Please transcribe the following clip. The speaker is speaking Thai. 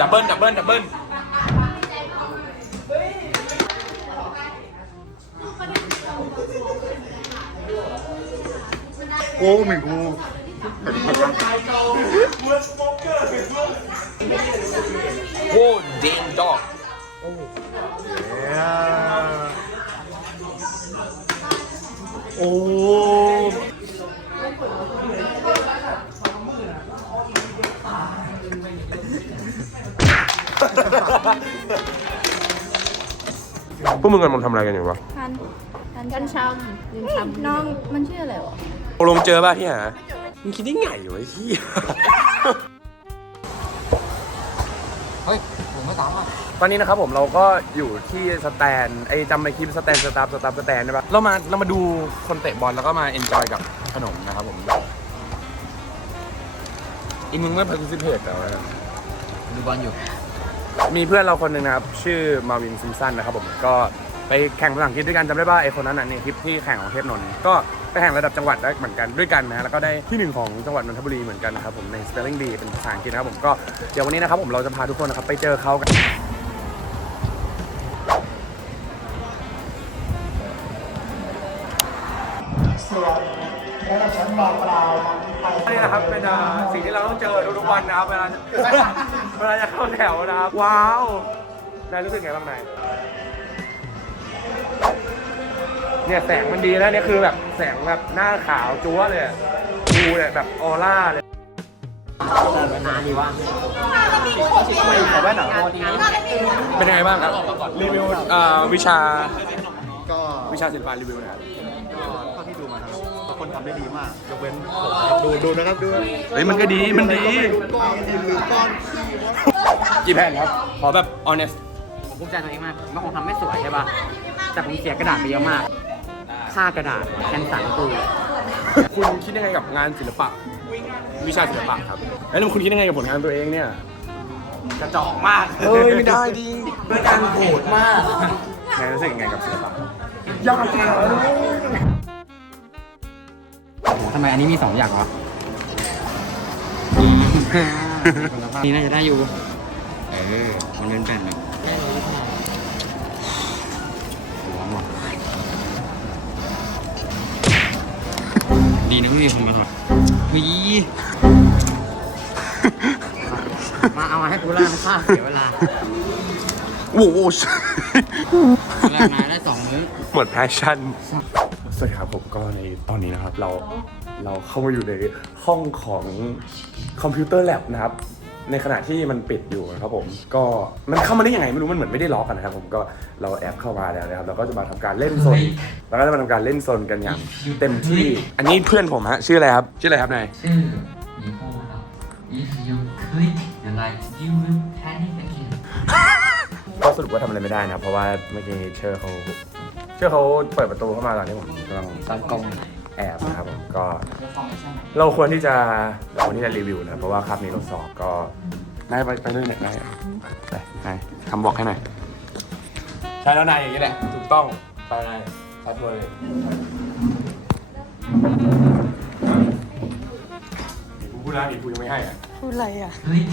ดับเบิลดับเบิลดับเบิลโอ้เหมือนกูโอ้เดนดอกโอ้ พวกมึงกำลังทำอะไรกันอยู่วะทันทันกันชำลืมชำน้องมันชื่ออะไรวะตกลงเจอป่ะที่หามึงคิดได้ไงวะไอ้เหี้ยเฮ้ยผมไม่ตามอะตอนนี้นะครับผมเราก็อยู่ที่สแตนไอ้จำในคลิปสแตนสตาร์สตาร์สแตนได้ปะเรามาเรามาดูคนเตะบอลแล้วก็มาเอนจอยกับขนมนะครับผมอีมึงไม่พาร์ติซิเพตแต่ว่าดูบอลอยู่ มีเพื่อนเราคนหนึ่งนะครับ ชื่อมาวินซิมสันนะครับผมก็ไปแข่งภาษาอังกฤษด้วยกันจำได้ป่ะไอคนนั้นน่ะในคลิปที่แข่งของเทพนนท์ก็ไปแข่งระดับจังหวัดได้เหมือนกันด้วยกันนะแล้วก็ได้ที่หนึ่งของจังหวัดนนทบุรีเหมือนกันนะครับผมใน spelling bee เป็นภาษาอังกฤษนะครับผมก็เดี๋ยววันนี้นะครับผมเราจะพาทุกคนนะครับไปเจอเขากัน นี่นะครับเป็นอ่าสิ่งที่เราต้องเจอทุกๆวันนะครับเวลาเวลาจะเข้าแถวนะครับว้าวนายรู้สึกไงบ้างนายเนี่ยแสงมันดีแล้วเนี่ยคือแบบแสงแบบหน้าขาวจั๊วเลยอะดูเนี่ยแบบออร่าเลยนานดีว่าขอแว่นหน่อยเป็นยังไงบ้างครับรีวิวอ่าวิชาก็วิชาศิลปะรีวิวหนะครับ ครับทุกคนทำได้ดีมากยกเว้นดูดูนะครับดูเฮ้ยมันก็ดีมันดีก้อนหินหรือก้อนกี่แผ่นครับ ขอแบบ honest ผมภูมิใจตัวเองมากผมว่าคงทำไม่สวยใช่ป่ะ แต่ผมเสียกระดาษไปเยอะมาก ค่ากระดาษแคนสันกูคุณคิดยังไงกับงานศิลปะ วิชาศิลปะครับ แล้วคุณคิดยังไงกับผลงานตัวเองเนี่ย กระจอกมากเอ้ยไม่ได้ดิด้วยการโหดมากนายรู้สึกยังไงกับศิลปะยากจัง ทำไมอันนี้มีสองอย่างวะนี่น่าจะได้อยู่ เออ มันเป็นแผ่นแบบร้อนว่ะดีนะไม่มีคนมาถอดวีมาเอามาให้กูล่างค่าเสียเวลาโอ้โหแรกนายได้สองมื้อหมดแพชชั่น สวัสดีครับผมก็ในตอนนี้นะครับเราเราเข้ามาอยู่ในห้องของคอมพิวเตอร์แลบนะครับ ในขณะที่มันปิดอยู่นะครับผมก็มันเข้ามาได้ยังไงไม่รู้มันเหมือนไม่ได้ล็อกกันนะครับผมก็เราแอบเข้ามาแล้วนะครับเราก็จะมาทำการเล่นโซนเราก็จะมาทำการเล่นโซนกันอย่างเต็มที่ อันนี้เพื่อนผมฮะชื่ออะไรครับชื่ออะไรครับนาย ชื่อยี่ห้อเรา if you click the light you will panic again ก็สรุปว่าทำอะไรไม่ได้นะเพราะว่าเมื่อกี้เชอร์เขา เชอร์เขาเปิดประตูเข้ามาตอนที่ผมกำลังตอนกล้องแอบนะครับผมก็ เราควรที่จะเราควรที่จะรีวิวนะเพราะว่าคาบนี้เราสอบก็นายไปไปด้วยไหนนายไปนายทำบอกให้หน่อยใช่แล้วนายอย่างนี้แหละถูกต้องไปนายซัดเลยกูพูดแล้วดิกูยังไม่ให้อะ click